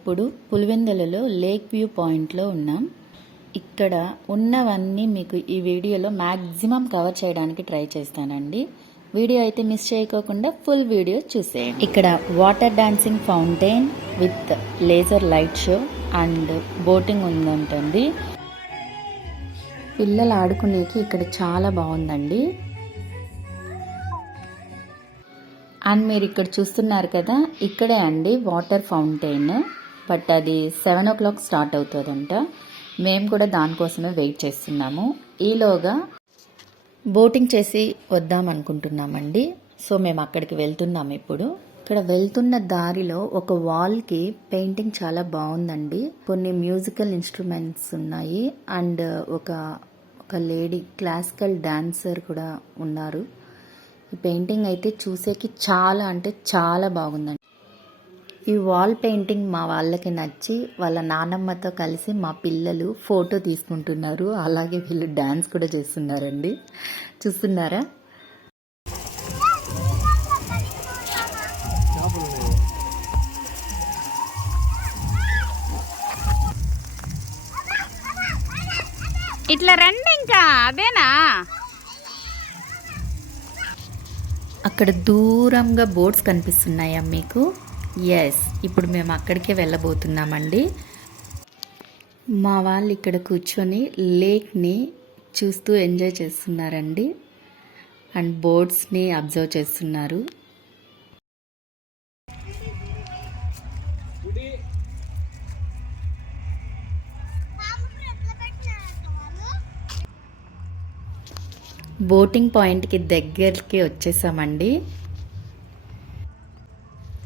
ఇప్పుడు పులివెందులలో lake view పాయింట్లో ఉన్నాం. ఇక్కడ ఉన్నవన్నీ మీకు ఈ వీడియోలో మ్యాక్సిమం కవర్ చేయడానికి ట్రై చేస్తానండి. వీడియో అయితే మిస్ చేయకోకుండా ఫుల్ వీడియో చూసేయండి. ఇక్కడ water dancing fountain with laser light show and boating ఉందంటండి. పిల్లలు ఆడుకునేకి ఇక్కడ చాలా బాగుందండి. అండ్ మీరు ఇక్కడ చూస్తున్నారు కదా, ఇక్కడే అండి వాటర్ ఫౌంటైన్. బట్ అది 7 o'clock స్టార్ట్ అవుతుందంట. మేము కూడా దానికోసమే వెయిట్ చేస్తున్నాము. ఈలోగా బోటింగ్ చేసి వద్దాం అనుకుంటున్నామండి. సో మేము అక్కడికి వెళ్తున్నాము ఇప్పుడు. ఇక్కడ వెళ్తున్న దారిలో ఒక వాల్కి పెయింటింగ్ చాలా బాగుందండి. కొన్ని మ్యూజికల్ ఇన్స్ట్రుమెంట్స్ ఉన్నాయి అండ్ ఒక లేడీ క్లాసికల్ డాన్సర్ కూడా ఉన్నారు. ఈ పెయింటింగ్ అయితే చూసేకి చాలా అంటే చాలా బాగుందండి. ఈ వాల్ పెయింటింగ్ మా వాళ్ళకి నచ్చి వాళ్ళ నానమ్మతో కలిసి మా పిల్లలు ఫోటో తీసుకుంటున్నారు. అలాగే వీళ్ళు డాన్స్ కూడా చేస్తున్నారండి. చూస్తున్నారా? ఇట్లా రండి. ఇంకా అదేనా? అక్కడ దూరంగా బోట్స్ కనిపిస్తున్నాయా మీకు? ఎస్, ఇప్పుడు మేము అక్కడికే వెళ్ళబోతున్నామండి. మా వాళ్ళు ఇక్కడ కూర్చొని లేక్ని చూస్తూ ఎంజాయ్ చేస్తున్నారండి అండ్ బోట్స్ని అబ్జర్వ్ చేస్తున్నారు. బోటింగ్ పాయింట్కి దగ్గరికి వచ్చేసామండి.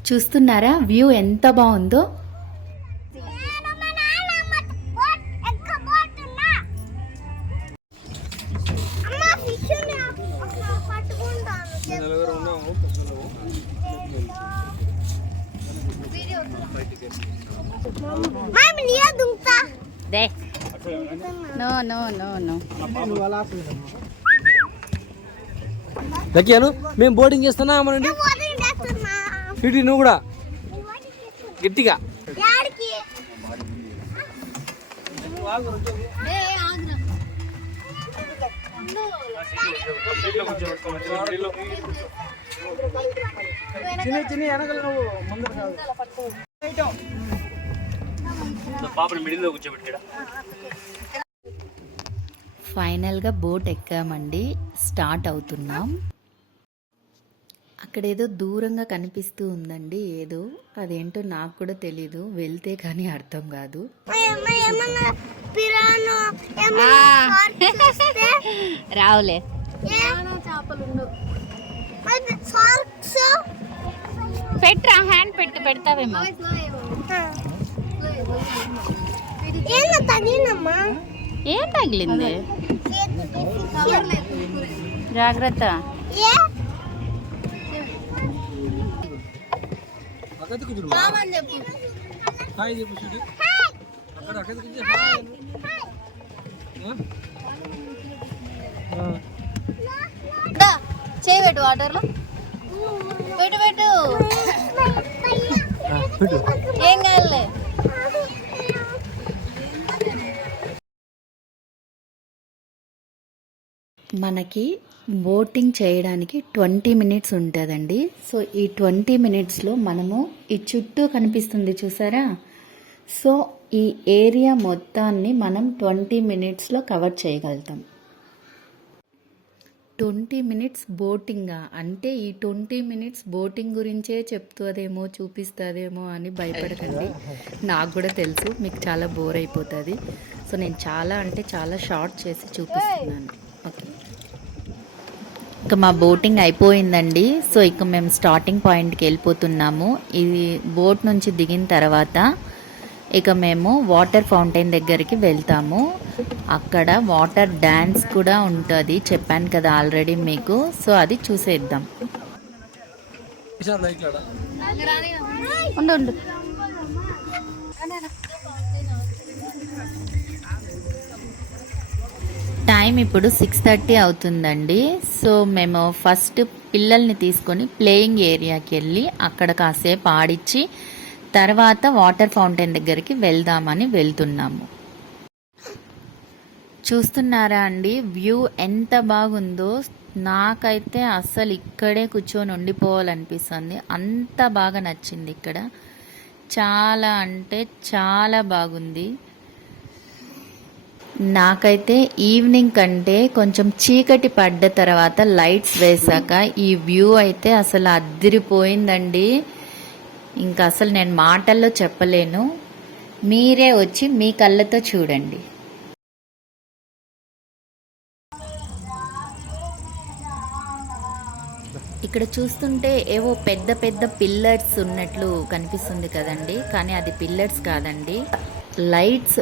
చూస్తున్నారా వ్యూ ఎంత బాగుందో? నో దక్కాను. మేము బోటింగ్ చేస్తున్నా అమ్మనండి. ఇటు నువ్వు కూడా గట్టిగా. చిన్న వెనకలు నువ్వు ముందర కాదు. పాపని మిడిల్లో కూర్చోబెట్టాడా. ఫైనల్గా బోట్ ఎక్కామండి. స్టార్ట్ అవుతున్నాం. అక్కడ ఏదో దూరంగా కనిపిస్తూ ఉందండి. ఏదో అదేంటో నాకు కూడా తెలీదు. వెళ్తే కానీ అర్థం కాదు. రావులే. పెట్రా, హ్యాండ్ పెడతావేమో. ఏం తగిలింది? జాగ్రత్త. చేయబెట్టు వాటర్లో. పెట్టు ఏం కాదులే. మనకి బోటింగ్ చేయడానికి 20 minutes ఉంటుందండి. సో ఈ 20 minutesలో మనము ఈ చుట్టూ కనిపిస్తుంది చూసారా? సో ఈ ఏరియా మొత్తాన్ని మనం 20 minutesలో కవర్ చేయగలుగుతాం. 20 minutes బోటింగా అంటే ఈ 20 minutes బోటింగ్ గురించే చెప్తుందేమో చూపిస్తుందేమో అని భయపడకండి. నాకు కూడా తెలుసు మీకు చాలా బోర్ అయిపోతుంది. సో నేను చాలా అంటే చాలా షార్ట్ చేసి చూపిస్తున్నాను. ఓకే, ఇక మా బోటింగ్ అయిపోయిందండి. సో ఇక మేము స్టార్టింగ్ పాయింట్కి వెళ్ళిపోతున్నాము. ఇది బోట్ నుంచి దిగిన తర్వాత ఇక మేము వాటర్ ఫౌంటైన్ దగ్గరికి వెళ్తాము. అక్కడ వాటర్ డ్యాన్స్ కూడా ఉంటుంది, చెప్పాను కదా ఆల్రెడీ మీకు. సో అది చూసేద్దాం. ఉండు. టైం ఇప్పుడు 6:30 అవుతుందండి. సో మేము ఫస్ట్ పిల్లల్ని తీసుకొని ప్లేయింగ్ ఏరియాకి వెళ్ళి అక్కడ కాసేపు ఆడిచ్చి తర్వాత వాటర్ ఫౌంటైన్ దగ్గరికి వెళ్దామని వెళ్తున్నాము. చూస్తున్నారా అండి వ్యూ ఎంత బాగుందో. నాకైతే అస్సలు ఇక్కడే కూర్చొని ఉండిపోవాలనిపిస్తుంది, అంత బాగా నచ్చింది ఇక్కడ. చాలా అంటే చాలా బాగుంది. నాకైతే ఈవినింగ్ కంటే కొంచెం చీకటి పడ్డ తర్వాత లైట్స్ వేసాక ఈ వ్యూ అయితే అసలు అద్దిరిపోయిందండి. ఇంకా అసలు నేను మాటల్లో చెప్పలేను, మీరే వచ్చి మీ కళ్ళతో చూడండి. ఇక్కడ చూస్తుంటే ఏవో పెద్ద పెద్ద పిల్లర్స్ ఉన్నట్లు కనిపిస్తుంది కదండి, కానీ అది పిల్లర్స్ కాదండి, లైట్స్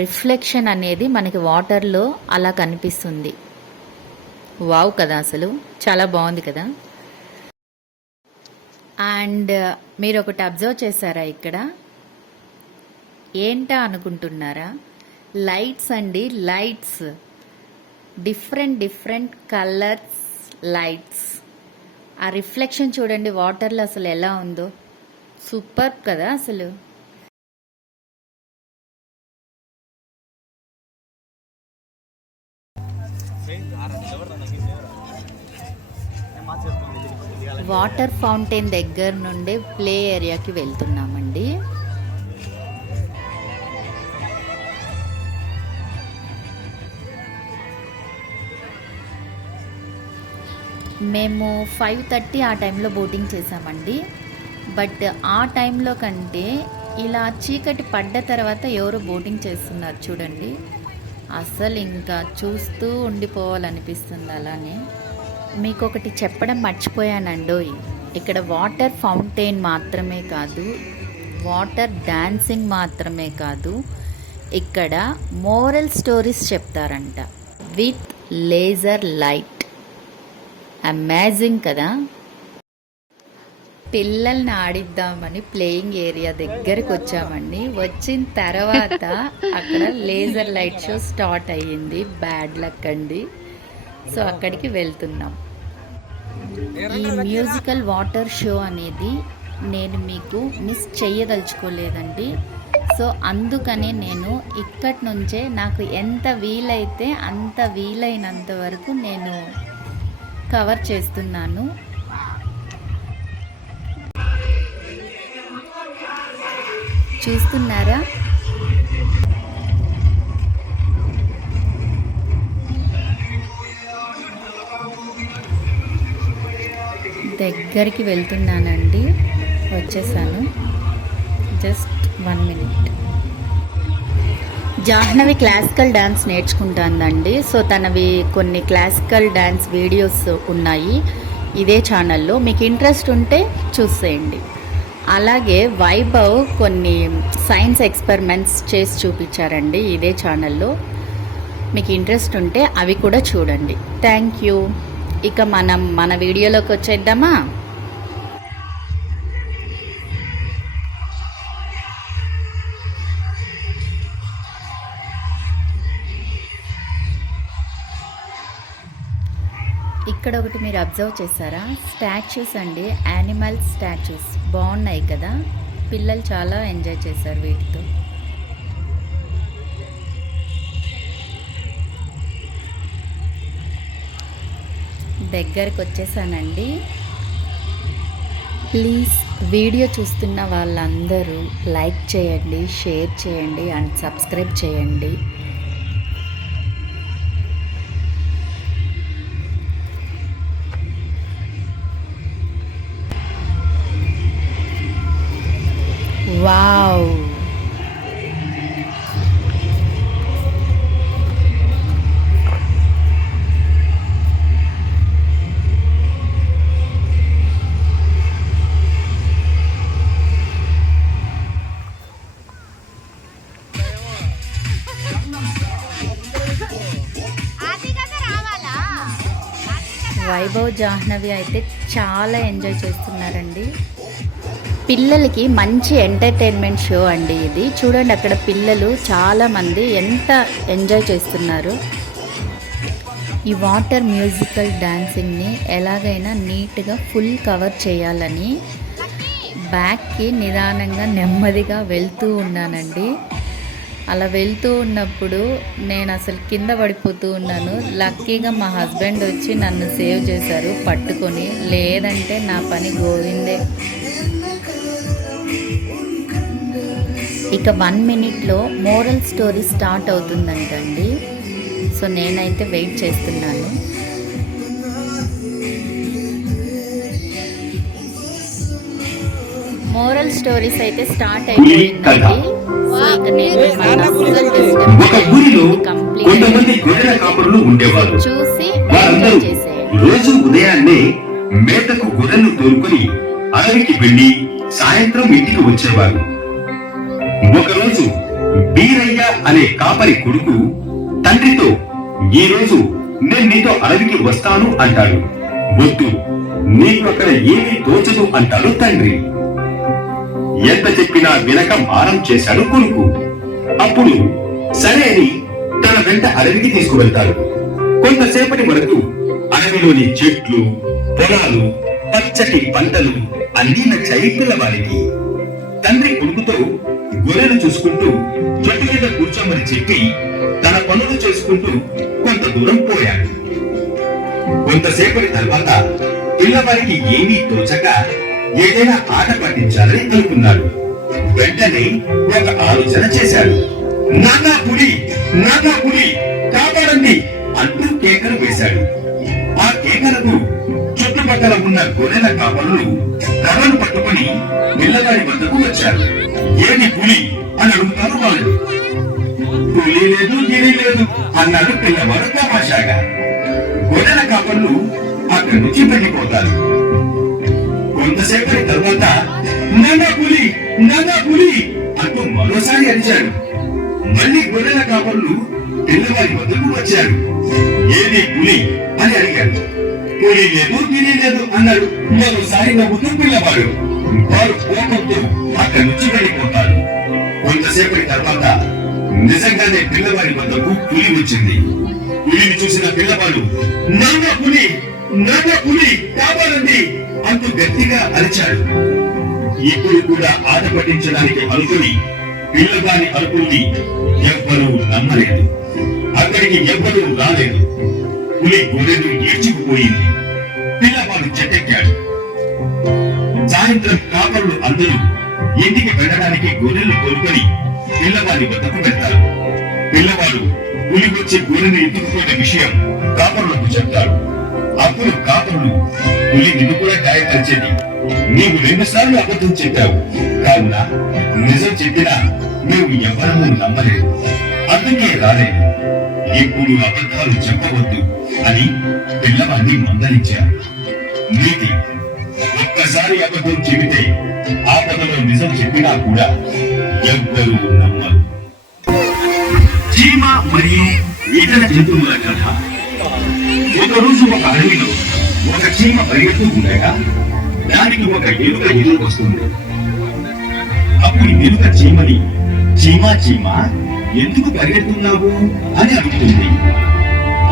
రిఫ్లెక్షన్ అనేది మనకి వాటర్లో అలా కనిపిస్తుంది. వావ్ కదా, అసలు చాలా బాగుంది కదా. అండ్ మీరు ఒకటి అబ్జర్వ్ చేశారా, ఇక్కడ ఏంటా అనుకుంటున్నారా? లైట్స్ అండి, lights, different different colours lights. ఆ రిఫ్లెక్షన్ చూడండి వాటర్లో అసలు ఎలా ఉందో, సూపర్ కదా అసలు. వాటర్ ఫౌంటైన్ దగ్గర నుండి ప్లే ఏరియాకి వెళ్తున్నామండి. మేము 5:30 ఆ టైంలో బోటింగ్ చేసామండి. బట్ ఆ టైంలో కంటే ఇలా చీకటి పడ్డ తర్వాత ఎవరో బోటింగ్ చేస్తున్నారు చూడండి, అసలు ఇంకా చూస్తూ ఉండిపోవాలనిపిస్తుంది. అలానే మీకు ఒకటి చెప్పడం మర్చిపోయానండోయ్, ఇక్కడ వాటర్ ఫౌంటైన్ మాత్రమే కాదు, వాటర్ డాన్సింగ్ మాత్రమే కాదు, ఇక్కడ మోరల్ స్టోరీస్ చెప్తారంట విత్ లేజర్ లైట్. అమేజింగ్ కదా. పిల్లల్ని ఆడిద్దామని ప్లేయింగ్ ఏరియా దగ్గరికి వచ్చామండి. వచ్చిన తర్వాత అక్కడ లేజర్ లైట్ షో స్టార్ట్ అయ్యింది. బ్యాడ్ లక్ అండి. సో అక్కడికి వెళ్తున్నాం. ఈ మ్యూజికల్ వాటర్ షో అనేది నేను మీకు మిస్ చేయదలుచుకోలేదండి. సో అందుకనే నేను ఇక్కడి నుంచే నాకు ఎంత వీలైతే అంత వీలైనంత వరకు నేను కవర్ చేస్తున్నాను. చూస్తున్నారా? దగ్గరికి వెళ్తున్నానండి, వచ్చేసాను. Just 1 minute. Jahnavi classical dance నేర్చుకుంటుందండి. సో తనవి కొన్ని క్లాసికల్ డ్యాన్స్ వీడియోస్ ఉన్నాయి ఇదే ఛానల్లో, మీకు ఇంట్రెస్ట్ ఉంటే చూసేయండి. అలాగే వైభవ్ కొన్ని సైన్స్ ఎక్స్పెరిమెంట్స్ చేసి చూపించారండి ఇదే ఛానల్లో, మీకు ఇంట్రెస్ట్ ఉంటే అవి కూడా చూడండి. Thank you. ఇక మనం మన వీడియోలోకి వచ్చేద్దామా? ఇక్కడ ఒకటి మీరు అబ్జర్వ్ చేశారా? స్టాచ్యూస్ అండి, యానిమల్ స్టాచ్యూస్ బాగున్నాయి కదా. పిల్లలు చాలా ఎంజాయ్ చేశారు వీటితో. దగ్గరికి వచ్చేసానండి. ప్లీజ్ వీడియో చూస్తున్న వాళ్ళందరూ లైక్ చేయండి, షేర్ చేయండి అండ్ సబ్స్క్రైబ్ చేయండి. వావ్, వైభవ్ జాహ్నవి అయితే చాలా ఎంజాయ్ చేస్తున్నారండి. పిల్లలకి మంచి ఎంటర్టైన్మెంట్ షో అండి ఇది. చూడండి అక్కడ పిల్లలు చాలామంది ఎంత ఎంజాయ్ చేస్తున్నారు. ఈ వాటర్ మ్యూజికల్ డాన్సింగ్ని ఎలాగైనా నీట్గా ఫుల్ కవర్ చేయాలని బ్యాక్కి నిదానంగా నెమ్మదిగా వెళ్తూ ఉన్నానండి. అలా వెళ్తూ ఉన్నప్పుడు నేను అసలు కింద పడిపోతూ ఉన్నాను. లక్కీగా మా హస్బెండ్ వచ్చి నన్ను సేవ్ చేశారు పట్టుకొని, లేదంటే నా పని గోవిందే. ఇక 1 minute మోరల్ స్టోరీ స్టార్ట్ అవుతుందంటండి. సో నేనైతే వెయిట్ చేస్తున్నాను. మోరల్ స్టోరీస్ అయితే స్టార్ట్ అయిపోయిందండి. సో ఇక నేను ఒక ఊరిలో కొంతమంది గొర్రెల కాపరులు ఉండేవారు. చూసి వారందరూ రోజు ఉదయాన్నే మేతకు గొర్రెలు తోలుకొని అడవికి వెళ్లి సాయంత్రం ఇంటికి వచ్చేవారు. ఒకరోజు బీరయ్య అనే కాపరి కొడుకు తండ్రితో, ఈ రోజు నేను నీతో అడవికి వస్తాను అంటాడు. వద్దు, నీకు అక్కడ ఏమీ తోచదు అంటాడు తండ్రి. ఎంత చెప్పినా వినక మారం చేశాడు కొడుకు. అప్పుడు సరే అని తన వెంట అడవికి తీసుకువెళ్తాడు. కొంతసేపటి వరకు అడవిలోని చెట్లు, పొలాలు, పచ్చటి పంటలు అన్నీ నచ్చాయి పిల్లవాడికి. తండ్రి కొడుకుతో గొర్రెలు చూసుకుంటూ చెట్టు మీద కూర్చోమని చెప్పి తన పనులు చేసుకుంటూ కొంత దూరం పోయాడు. కొంతసేపటి తర్వాత పిల్లవాడికి ఏమీ తోచక ఏదైనా ఆట పట్టించాలని అనుకున్నాడు. వెంటనే ఒక ఆలోచన చేశాడు. నానా పులి, నానా పులి, కాపాడండి అంటూ కేకలు వేశాడు. ఆ కేకలకు చుట్టుపక్కల ఉన్న గొర్రెల కాపరులు కర్రలు పట్టుకుని పిల్లవాడి వద్దకు వచ్చారు. ఏది పులి అని అడుగుతారు వాళ్ళు. పులి లేదు, గిరి లేదు అన్నాడు పిల్లవాడు తమాషాగా. గొర్రెల కాపరులు అక్కడి నుంచి వెళ్ళిపోతారు. కొంతసేపటి తర్వాత నానా పులి, నానా పులి అంటూ మరోసారి అరిచాడు. మళ్ళీ గొర్రెల కాపరులు పిల్లవాడి వద్దకు వచ్చారు. ఏది పులి అని అడిగాడు. పులి లేదు, గిరి లేదు అన్నాడు మరోసారి నవ్వుతూ పిల్లవాడు. వారు కోపంతో అక్కడి నుంచి వెళ్ళిపోతారు. కొంతసేపటి తర్వాత నిజంగానే పిల్లవాడి వద్దకు పులి వచ్చింది. పులిని చూసిన పిల్లవాడు, నానా పులి, నానా పులి, కాపాడండి అంటూ గట్టిగా అరిచాడు. ఇప్పుడు కూడా ఆట పట్టించడానికి అనుకుని పిల్లవాడి అరుపుల్ని ఎవ్వరూ నమ్మలేదు. అక్కడికి ఎవ్వరూ రాలేదు. పులి గొర్రెలు ఈడ్చుకుపోయింది. పిల్లవాడు చెట్టెక్కాడు. సాయంత్రం కాపరులు అందరూ ఇంటికి వెళ్ళడానికి గొర్రెలు తోలుకొని పిల్లవాడి వద్దకు వెళ్తారు. పిల్లవాడు పులి వచ్చి గొర్రెను ఎత్తుకుపోయిన విషయం కాపరులకు చెప్తాడు. అప్పుడు కాపరులు, పులి నిన్ను కూడా గాయపరిచేది. నీవు 2 సార్లు అబద్ధం చెప్పావు, కావున నిజం చెప్పినా మేము ఎవరూ నమ్మలేదు, అందుకే రాలేదు. ఇప్పుడు అబద్ధాలు చెప్పవద్దు అని పిల్లవాడిని మందలించారు. నీతి, ఒక్కసారి అబద్ధం చెబితే ఆపదలో నిజం చెప్పినా కూడా ఎవ్వరూ నమ్మరు. చీమ మరియు ఇతర జంతువుల కథ. ఒకరోజు ఒక అడవిలో ఒక చీమ పరిగెడుతూ ఉండగా దానికి ఒక ఎలుక ఎదురు వస్తుంది. అప్పుడు ఎలుక చీమని, చీమా చీమా ఎందుకు పరిగెడుతున్నావు అని అడుగుతుంది.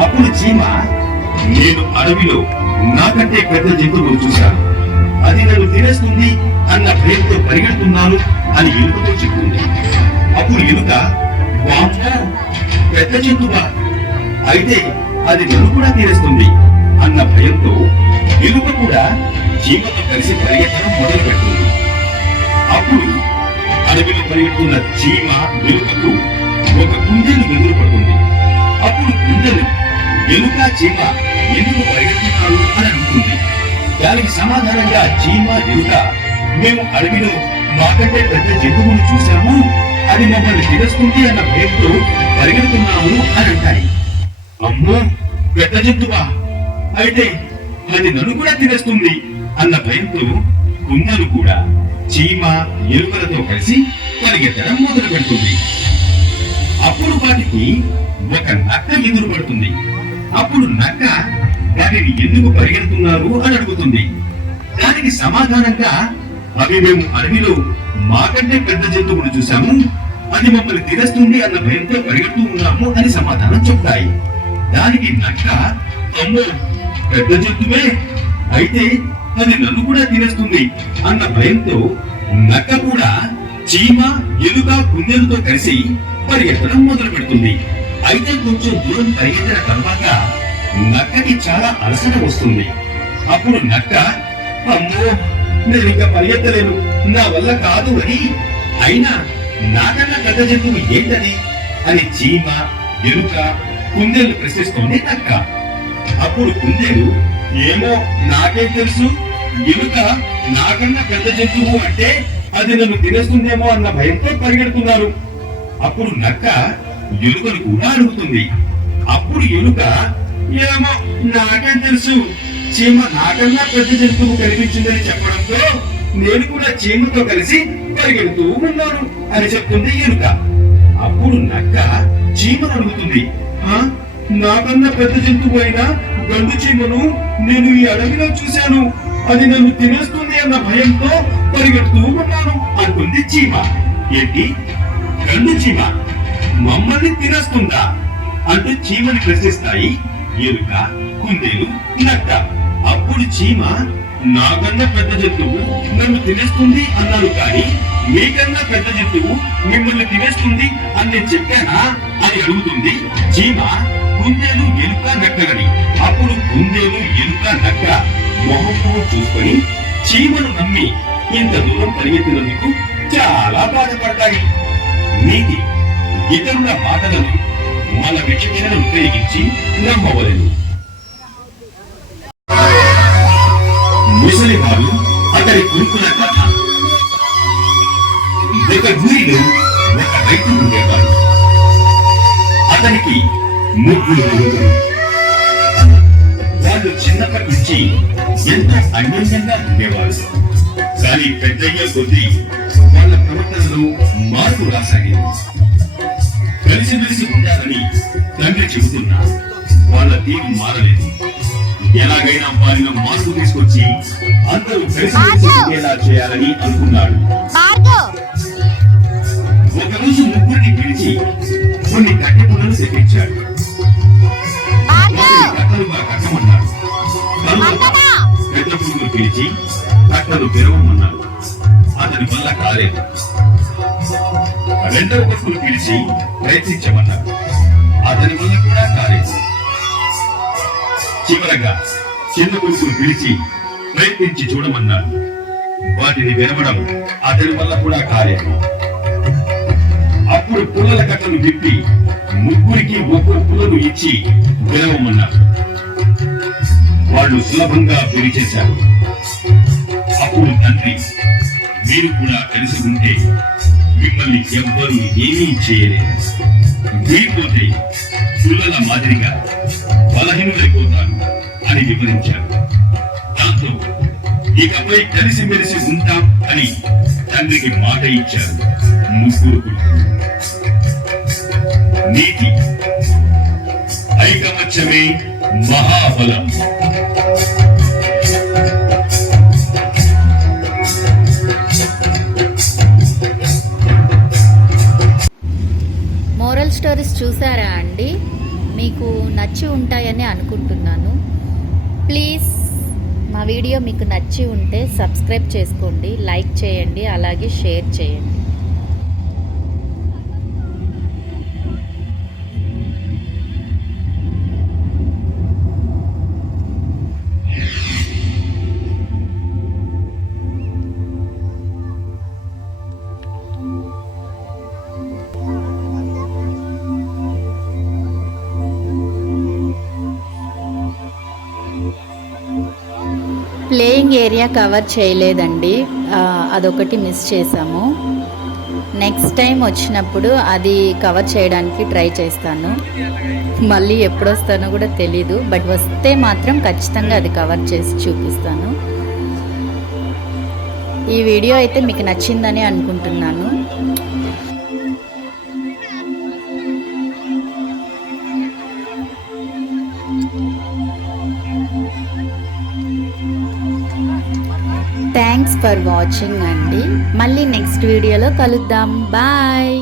అప్పుడు చీమ, నేను అడవిలో నాకంటే పెద్ద జంతువును చూశాను, అది నన్ను తినేస్తుంది అన్న భయంతో పరిగెడుతున్నాను అని ఎలుకతో చెప్తుంది. అప్పుడు ఎలుక, వామ్మో, పెద్ద జంతువా, అయితే అది నన్ను కూడా తినేస్తుంది అన్న భయంతో ఎలుక కూడా చీమతో కలిసి పరిగెత్తడం మొదలు పెడుతుంది. అప్పుడు అడవిలో పరిగెడుతున్న చీమ ఎలుకకు ఒక కుందేలు ఎదురు పడుతుంది. అప్పుడు కుందేలు, ఎలుక చీమ ఎందుకు పరిగెడుతున్నారు అని అడుగుతుంది. దానికి సమాధానంగా చీమ ఎలుక, మేము అడవిలో మాకంటే పెద్ద జంతువును చూశాము, అది మమ్మల్ని తినేస్తుంది అన్న భయంతో పరిగెడుతున్నాము అని అంటాయి. అమ్మో, పెద్ద జంతువా, అయితే అది నన్ను కూడా తినేస్తుంది అన్న భయంతో కుందేలు కూడా చీమ ఎలుకలతో కలిసి పరిగెత్తడం మొదలు పెడుతుంది. అప్పుడు వాటికి ఒక నక్క ఎదురు పడుతుంది. అప్పుడు నక్క వాటిని ఎందుకు పరిగెడుతున్నారు అని అడుగుతుంది. దానికి సమాధానంగా, అవి మేము అడవిలో మాకంటే పెద్ద జంతువును చూసాము, అది మమ్మల్ని తినేస్తుంది అన్న భయంతో పరిగెడుతూ ఉన్నాము అని సమాధానం చెప్తాయి. దానికి నక్క, అమ్మో, పెద్ద జంతువే, అయితే అది నన్ను కూడా తినేస్తుంది అన్న భయంతో నక్క కూడా చీమ, ఎలుక, కుందేలుతో కలిసి పరిగెత్తడం మొదలు పెడుతుంది. అయితే కొంచెం దూరం పరిగెత్తిన తర్వాత నక్కకి చాలా అలసట వస్తుంది. అప్పుడు నక్క, అమ్మో, నేను ఇంకా పరిగెత్తలేను, నా వల్ల కాదు అని, అయినా నాకన్నా పెద్ద జంతువు ఏంటది అని చీమ, ఎలుక, కుందేలు ప్రశ్నిస్తోంది నక్క. అప్పుడు కుందేలు, ఏమో నాకేం తెలుసు, ఎలుక నాకన్నా పెద్ద జంతువు అంటే అది నన్ను తినేస్తుందేమో అన్న భయంతో పరిగెడుతున్నాను. అప్పుడు నక్క ఎలుకను కూడా అడుగుతుంది. అప్పుడు ఎలుక, ఏమో నాకేం తెలుసు, చీమ నాకన్నా పెద్ద జంతువు కనిపించిందని చెప్పడంతో నేను కూడా చీమతో కలిసి పరిగెడుతూ ఉన్నాను అని చెప్తుంది ఎలుక. అప్పుడు నక్క చీమను అడుగుతుంది, నాకన్నా పెద్ద జంతువు అయిన గండు చీమను నేను ఈ అడవిలో చూశాను, అది నన్ను తినేస్తుంది అన్న భయంతో పరిగెడుతూ ఉన్నాను అంటుంది చీమ. ఏంటి, గండు చీమ మమ్మల్ని తినేస్తుందా అంటూ చీమని ప్రశ్నిస్తాయి ఎలుక, కుందేలు, నక్క. అప్పుడు చీమ, నాకన్నా పెద్ద జంతువు నన్ను తినేస్తుంది అన్నాను, కానీ మీకన్నా పెద్ద జంతువు మిమ్మల్ని తినేస్తుంది అని నేను చెప్పానా అని అడుగుతుంది చీమ కుందేలు, ఎలుక, నక్కలని. అప్పుడు కుందేలు, ఎలుక, నక్క మొహం చూసుకొని చీమను నమ్మి ఇంత దూరం పరిగెత్తినందుకు చాలా బాధపడ్డాయి. నీతి, ఇతరుల మాటలను మన విచక్షణను ఉపయోగించి నమ్మవలెను. ముసలివాడు అతని కొడుకుల కథ. ఒక ఊరిలో ఒక రైతు ఉండేవాడు. అతనికి 3 కొడుకులు. వాళ్ళు చిన్నప్పటి నుంచి ఎంతో అన్యోన్యంగా ఉండేవారు. కానీ పెద్దయ్యే కొద్దీ వాళ్ళ ప్రవర్తనలో మార్పు రాసాగింది. కలిసిమెలిసి ఉండాలని తండ్రి చెబుతున్నా వాళ్ళ తీరు మారలేదు. ఎలాగైనా వారిని మార్పు తీసుకొచ్చి అందరూ కలిసిమెలిసి ఉండేలా చేయాలని అనుకున్నాడు. ఒకరోజు ముగ్గురిని పిలిచి కొన్ని కట్టె పుల్లలు తెప్పించాడు. కట్టలుగా కట్టమన్నాడు. పెద్ద పురుగును పిలిచి కట్టలు తెరవమన్నాడు. అతని వల్ల కాలేదు. రెండవ కొడుకును పిలిచి ప్రయత్నించమన్నాడు. అతని వల్ల కూడా కాలేదు. చివరగా చిన్న కొడుకును పిలిచి ప్రయత్నించి చూడమన్నాడు. వాటిని విరవడం అతని వల్ల కూడా కాలేదు. అప్పుడు పుల్లల కట్టను విప్పి ముగ్గురికి ఒక్కో పుల్లను ఇచ్చి విరవమన్నారు. వాళ్ళు సులభంగా పిలిచేశారు. అప్పుడు తండ్రి, మీరు కూడా కలిసి ఉంటే మిమ్మల్ని ఎవ్వరూ ఏమీ చేయలేరు. వీరిపోతే పుల్లల మాదిరిగా బలహీనులైపోతారు అని వివరించారు. దాంతో ఇకపై కలిసిమెలిసి ఉంటాం అని తండ్రికి మాట ఇచ్చారు ముగ్గురు కొడుకులు. నీతి, ఐకమత్యమే మహాబలం. మోరల్ స్టోరీస్ చూసారా అండి? మీకు నచ్చి ఉంటాయని అనుకుంటున్నాను. ప్లీజ్ మా వీడియో మీకు నచ్చి ఉంటే సబ్స్క్రైబ్ చేసుకోండి, లైక్ చేయండి, అలాగే షేర్ చేయండి. ప్లేయింగ్ ఏరియా కవర్ చేయలేదండి, అదొకటి మిస్ చేసాము. నెక్స్ట్ టైం వచ్చినప్పుడు అది కవర్ చేయడానికి ట్రై చేస్తాను. మళ్ళీ ఎప్పుడు వస్తానో కూడా తెలీదు, బట్ వస్తే మాత్రం ఖచ్చితంగా అది కవర్ చేసి చూపిస్తాను. ఈ వీడియో అయితే మీకు నచ్చిందని అనుకుంటున్నాను. థ్యాంక్స్ ఫర్ వాచింగ్ అండి. మళ్ళీ నెక్స్ట్ వీడియోలో కలుద్దాం. బాయ్.